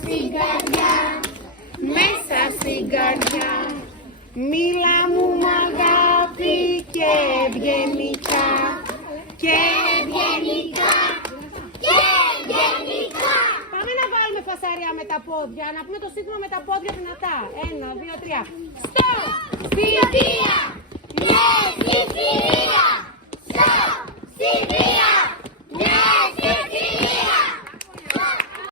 στην καρδιά, μέσα στην καρδιά. Μίλα μου μ' αγάπη και ευγενικά, και ευγενικά, και ευγενικά. Πάμε να βάλουμε φασαρία με τα πόδια, να πούμε το σύνθημα με τα πόδια δυνατά. 1, 2, 3. Στο! Στην